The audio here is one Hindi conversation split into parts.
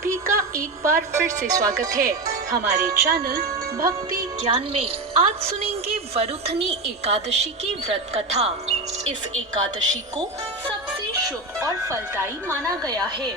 सभी का एक बार फिर से स्वागत है हमारे चैनल भक्ति ज्ञान में। आज सुनेंगे वरुथनी एकादशी की व्रत कथा। इस एकादशी को सबसे शुभ और फलदायी माना गया है।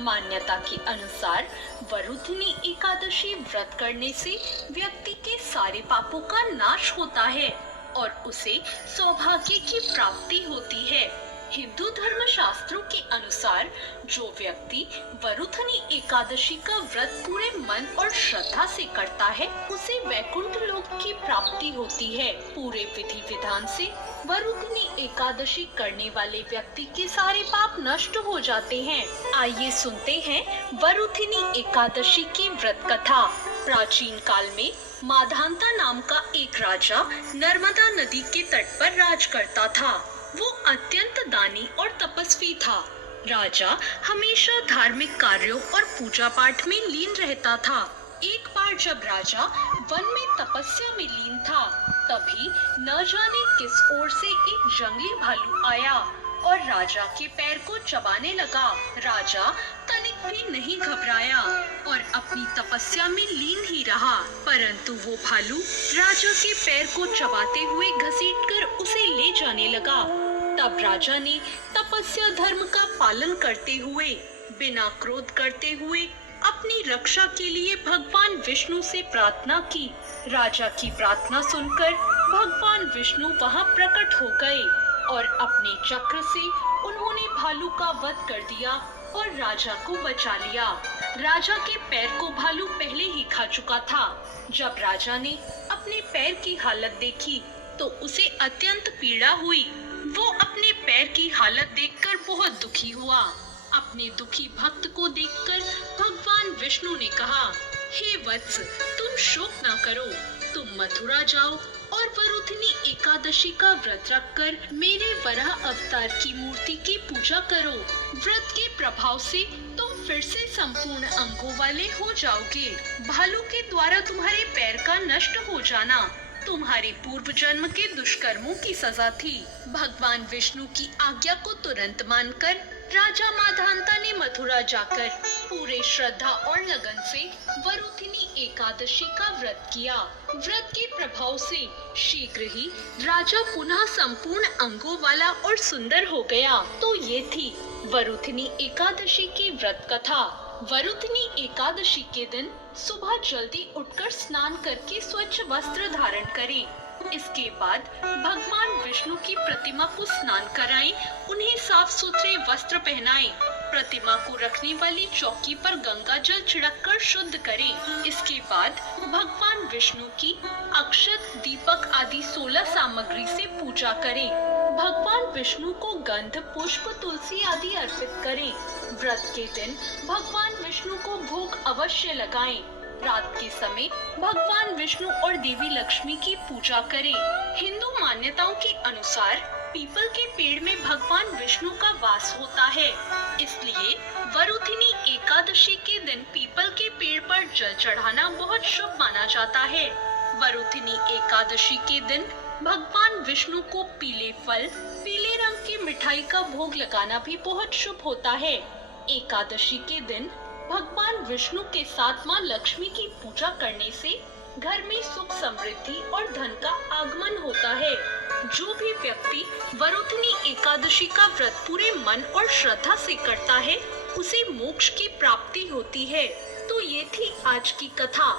मान्यता के अनुसार वरुथनी एकादशी व्रत करने से व्यक्ति के सारे पापों का नाश होता है और उसे सौभाग्य की प्राप्ति होती है। हिंदू धर्म शास्त्रों के अनुसार जो व्यक्ति वरुथनी एकादशी का व्रत पूरे मन और श्रद्धा से करता है उसे वैकुंठ लोक की प्राप्ति होती है। पूरे विधि विधान से वरुथनी एकादशी करने वाले व्यक्ति के सारे पाप नष्ट हो जाते हैं। आइए सुनते हैं वरुथनी एकादशी की व्रत कथा। प्राचीन काल में माधांता नाम का एक राजा नर्मदा नदी के तट पर राज करता था। वो अत्यंत दानी और तपस्वी था। राजा हमेशा धार्मिक कार्यों और पूजा पाठ में लीन रहता था। एक बार जब राजा वन में तपस्या में लीन था, तभी न जाने किस ओर से एक जंगली भालू आया और राजा के पैर को चबाने लगा। राजा तनिक भी नहीं घबराया और अपनी तपस्या में लीन ही रहा, परंतु वो भालू राजा के पैर को चबाते हुए घसीटकर उसे ले जाने लगा। तब राजा ने तपस्या धर्म का पालन करते हुए, बिना क्रोध करते हुए अपनी रक्षा के लिए भगवान विष्णु से प्रार्थना की। राजा की प्रार्थना सुनकर भगवान विष्णु वहां प्रकट हो गए और अपने चक्र से उन्होंने भालू का वध कर दिया और राजा को बचा लिया। राजा के पैर को भालू पहले ही खा चुका था। जब राजा ने अपने पैर की हालत देखी तो उसे अत्यंत पीड़ा हुई। वो अपने पैर की हालत देखकर बहुत दुखी हुआ। अपने दुखी भक्त को देखकर भगवान विष्णु ने कहा, हे वत्स, तुम शोक ना करो, तुम मथुरा जाओ और वरुथनी एकादशी का व्रत रखकर मेरे वराह अवतार की मूर्ति की पूजा करो। व्रत के प्रभाव से तुम फिर से संपूर्ण अंगों वाले हो जाओगे। भालू के द्वारा तुम्हारे पैर का नष्ट हो जाना तुम्हारे पूर्व जन्म के दुष्कर्मों की सजा थी। भगवान विष्णु की आज्ञा को तुरंत मानकर राजा माधांता ने मथुरा जाकर पूरे श्रद्धा और लगन से वरुथनी एकादशी का व्रत किया। व्रत के प्रभाव से शीघ्र ही राजा पुनः संपूर्ण अंगों वाला और सुंदर हो गया। तो ये थी वरुथनी एकादशी की व्रत कथा। वरुथनी एकादशी के दिन सुबह जल्दी उठकर स्नान करके स्वच्छ वस्त्र धारण करें। इसके बाद भगवान विष्णु की प्रतिमा को स्नान कराएं, उन्हें साफ सुथरे वस्त्र पहनाएं। प्रतिमा को रखने वाली चौकी पर गंगा जल छिड़ककर शुद्ध करें। इसके बाद भगवान विष्णु की अक्षत, दीपक आदि 16 सामग्री से पूजा करें। भगवान विष्णु को गंध, पुष्प, तुलसी आदि अर्पित करें। व्रत के दिन भगवान विष्णु को भोग अवश्य लगाएं। रात के समय भगवान विष्णु और देवी लक्ष्मी की पूजा करें। हिंदू मान्यताओं के अनुसार पीपल के पेड़ में भगवान विष्णु का वास होता है, इसलिए वरुथनी एकादशी के दिन पीपल के पेड़ पर जल चढ़ाना बहुत शुभ माना जाता है। वरुथनी एकादशी के दिन भगवान विष्णु को पीले फल, पीले रंग की मिठाई का भोग लगाना भी बहुत शुभ होता है। एकादशी के दिन भगवान विष्णु के साथ माँ लक्ष्मी की पूजा करने से घर में सुख, समृद्धि और धन का आगमन होता है। जो भी व्यक्ति वरुथनी एकादशी का व्रत पूरे मन और श्रद्धा से करता है उसे मोक्ष की प्राप्ति होती है। तो ये थी आज की कथा।